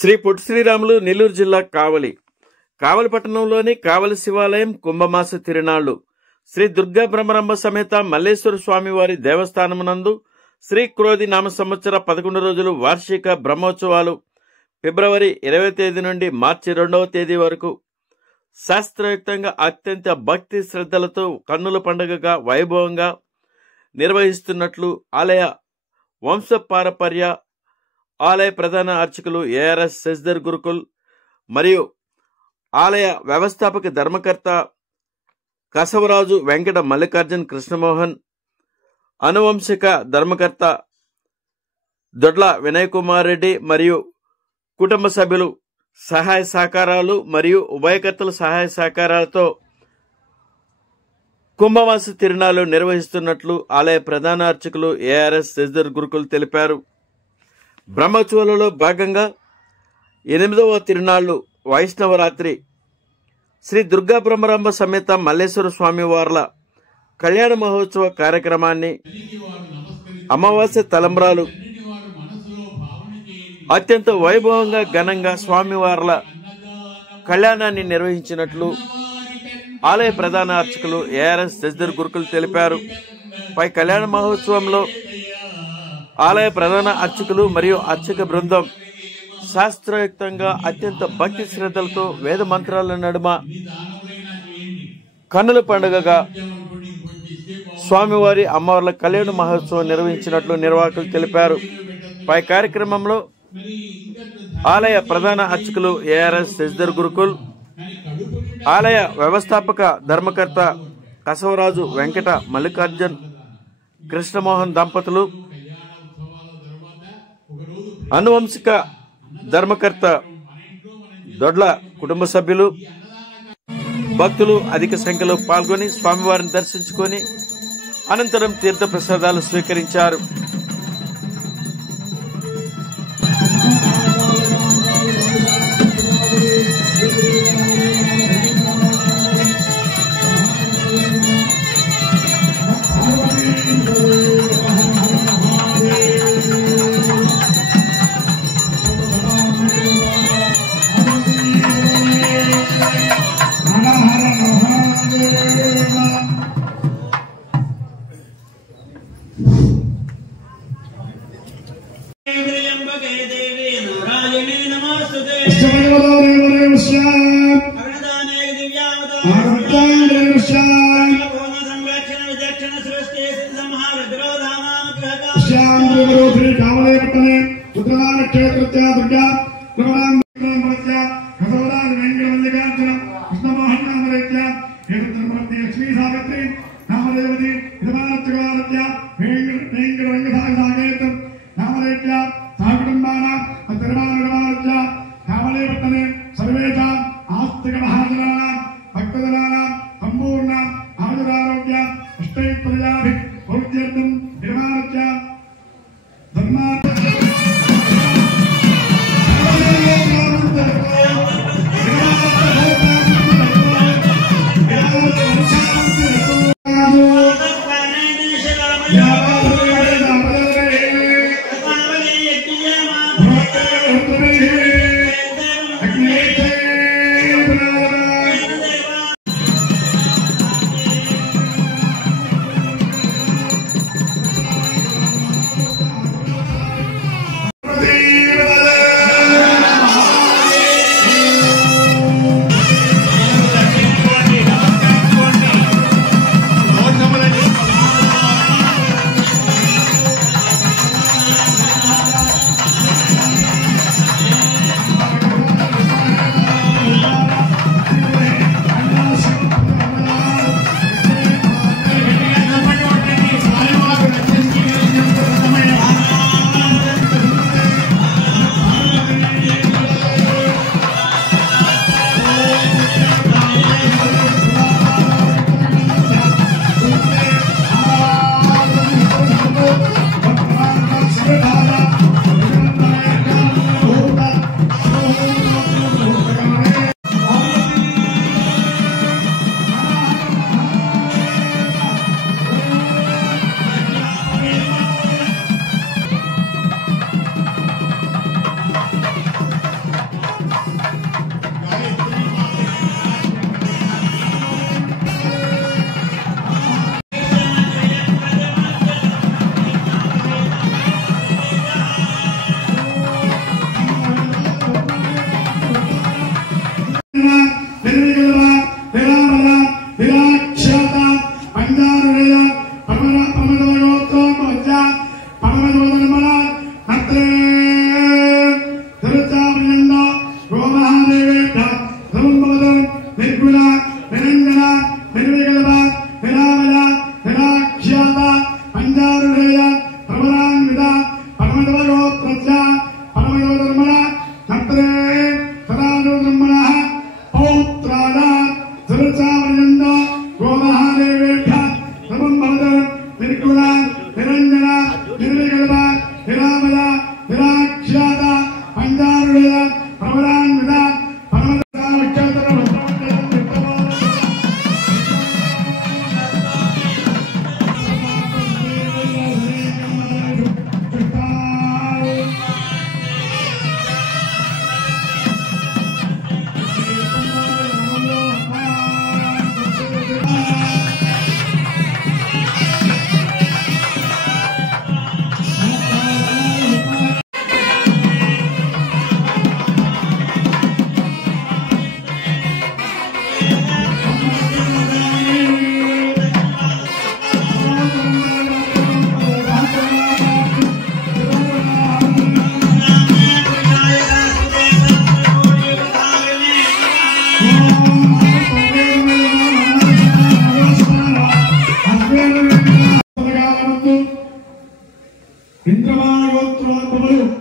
శ్రీ పొట్టి శ్రీరాములు నెల్లూరు జిల్లా కావలి పట్టణంలోని కావలి శివాలయం కుంభమాస తిరునాళ్లు శ్రీ దుర్గా బ్రహ్మరంభ సమేత మల్లేశ్వర స్వామి వారి దేవస్థానమునందు శ్రీ క్రోధి నామ సంవత్సర 11 రోజులు వార్షిక బ్రహ్మోత్సవాలు ఫిబ్రవరి 20వ తేదీ నుండి మార్చి 2వ తేదీ వరకు శాస్త్రయుక్తంగా అత్యంత భక్తి శ్రద్ధలతో కన్నుల పండుగగా వైభవంగా నిర్వహిస్తున్నట్లు ఆలయ వంశపారపర్య ఆలయ ప్రధాన అర్చకులు ఏఆర్ఎస్ శశిధర్ గురుకుల్ మరియు ఆలయ వ్యవస్థాపక ధర్మకర్త కసవరాజు వెంకట మల్లికార్జున్ కృష్ణమోహన్, అనువంశిక ధర్మకర్త దొడ్ల వినయ్ కుమార్ రెడ్డి మరియు కుటుంబ సభ్యులు సహాయ సహకారాలు మరియు ఉభయకర్తల సహాయ సహకారాలతో కుంభమాస తిరునాళ్లు నిర్వహిస్తున్నట్లు ఆలయ ప్రధాన అర్చకులు ఏఆర్ఎస్ శశిధర్ గురుకుల్ తెలిపారు. బ్రహ్మోత్సవాలలో భాగంగా 8వ తిరునాళ్లు వైష్ణవరాత్రి శ్రీ దుర్గా బ్రహ్మరంభ సమేత మల్లేశ్వర స్వామి వార్ల కళ్యాణ మహోత్సవ కార్యక్రమాన్ని అమావాస్య తలంబ్రాలు అత్యంత వైభవంగా ఘనంగా స్వామివార్ల కళ్యాణాన్ని నిర్వహించినట్లు ఆలయ ప్రధాన అర్చకులు ఏఆర్ఎస్ శశిధర్ గురుకుల్ తెలిపారు. పై కళ్యాణ మహోత్సవంలో ఆలయ ప్రధాన అర్చకులు మరియు అర్చక బృందం శాస్త్రయుక్తంగా అత్యంత భక్తి శ్రద్ధలతో వేద మంత్రాల నడుమ కన్నుల పండుగగా స్వామివారి అమ్మవార్ల కళ్యాణ మహోత్సవం నిర్వహించినట్లు నిర్వాహకులు తెలిపారు. పై కార్యక్రమంలో ఆలయ ప్రధాన అర్చకులు ఏఆర్ఎస్ శశిధర్ గురుకుల్, ఆలయ వ్యవస్థాపక ధర్మకర్త కసవరాజు వెంకట మల్లికార్జున్ కృష్ణమోహన్ దంపతులు, అనువంశిక ధర్మకర్త దొడ్ల కుటుంబ సభ్యులు, భక్తులు అధిక సంఖ్యలో పాల్గొని స్వామివారిని దర్శించుకొని అనంతరం తీర్థ ప్రసాదాలు స్వీకరించారు.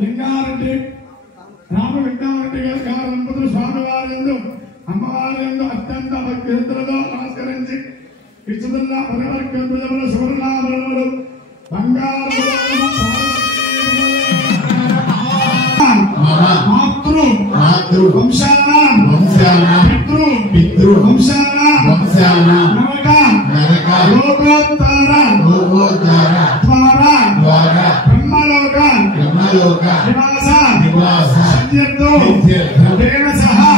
లింగారెడ్డి రామ వెంకటరెడ్డి గారి దంపతులు స్వామివారి యందు అమ్మవారి యందు అత్యంత భక్తితో నమస్కరించి ఇచ్చుతున్న పరివర్గముల సువర్ణాభరణములు బంగారు మాతృ వంశాన పితృ వంశాన నరక లోకోత్తర ద్వారా బ్రహ్మలోక నివాస సంధ్యతో ప్రేమ సహా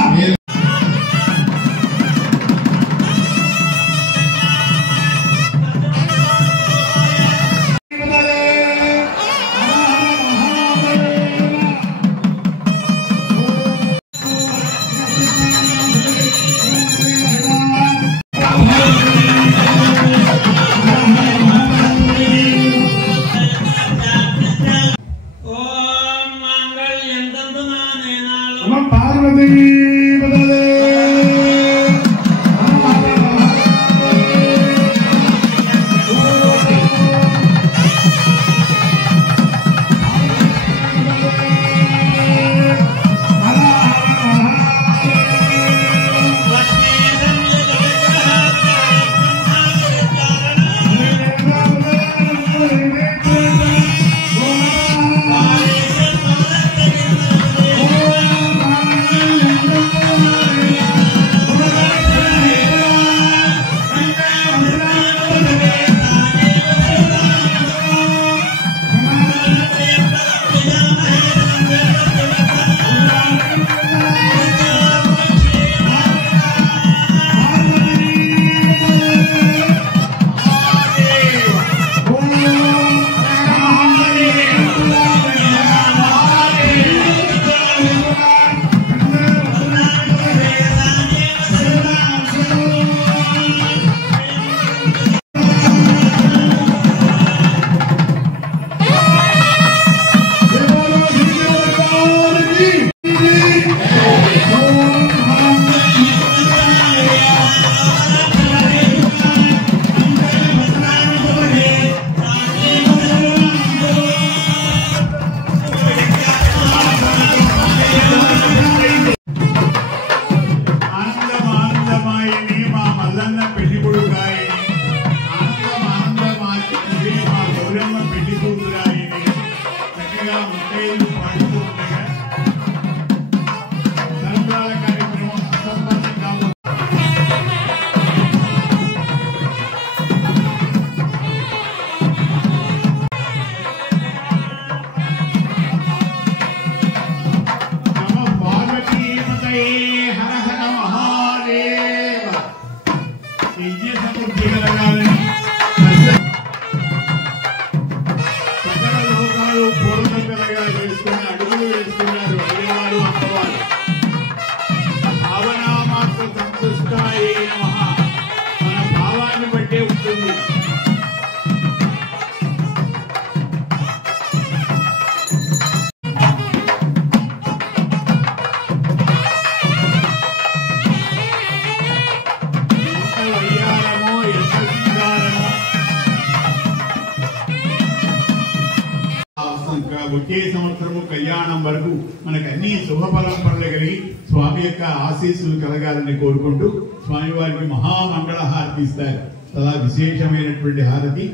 వచ్చే సంవత్సరము కళ్యాణం వరకు మనకు అన్ని శుభ పరంపరలు కలిగి స్వామి యొక్క ఆశీస్సులు కలగాలని కోరుకుంటూ స్వామివారికి మహామంగళ హారతి ఇస్తారు. చాలా విశేషమైనటువంటి హారతి.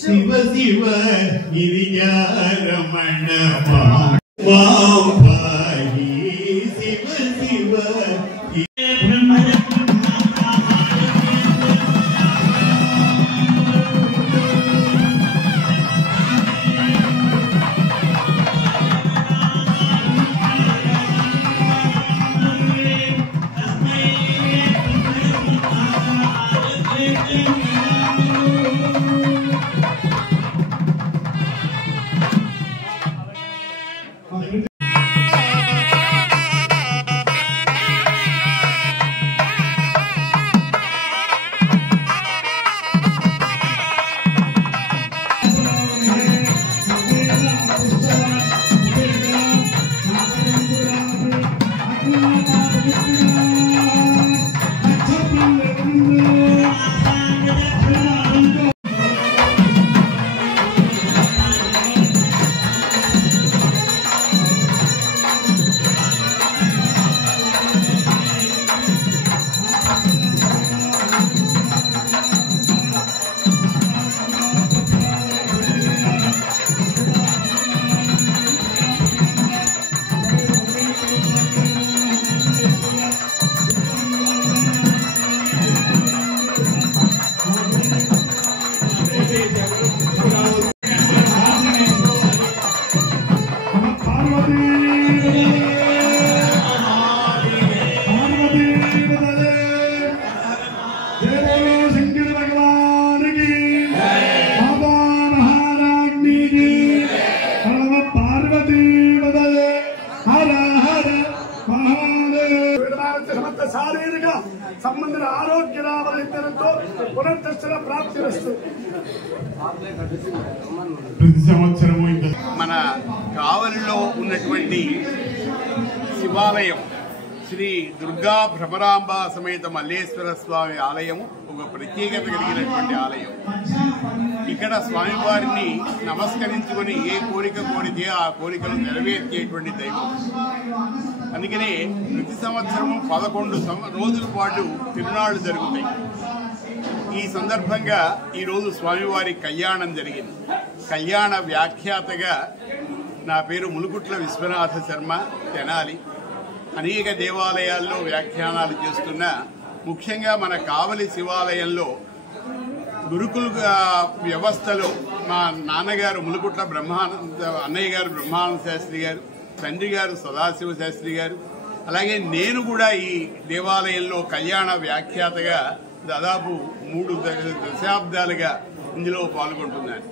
శివ శివ గిరిజారమణ శివ శివ శారీరక సంబంధిత ఆరోగ్య లాభాలతో పునర్దర్శన ప్రాప్తి ప్రతి సంవత్సరము మన కావలిలో ఉన్నటువంటి శివాలయం శ్రీ దుర్గా భ్రమరాంబ సమేత మల్లేశ్వర స్వామి ఆలయం ఒక ప్రత్యేకత కలిగినటువంటి ఆలయం. ఇక్కడ స్వామివారిని నమస్కరించుకుని ఏ కోరిక కోరితే ఆ కోరికలు నెరవేర్చేటువంటి దైవం. అందుకనే ప్రతి సంవత్సరము 11 రోజుల పాటు తిరునాళ్లు జరుగుతాయి. ఈ సందర్భంగా ఈరోజు స్వామివారి కళ్యాణం జరిగింది. కళ్యాణ వ్యాఖ్యాతగా నా పేరు ములుగుట్ల విశ్వనాథ శర్మ, తెనాలి. అనేక దేవాలయాల్లో వ్యాఖ్యానాలు చేస్తున్న, ముఖ్యంగా మన కావలి శివాలయంలో గురుకుల వ్యవస్థలో మా నాన్నగారు ములుగుట్ల అన్నయ్య గారు బ్రహ్మానంద శాస్త్రి గారు, తండ్రి గారు సదాశివ శాస్త్రి గారు, అలాగే నేను కూడా ఈ దేవాలయంలో కళ్యాణ వ్యాఖ్యాతగా దాదాపు 3 దశాబ్దాలుగా ఇందులో పాల్గొంటున్నాను.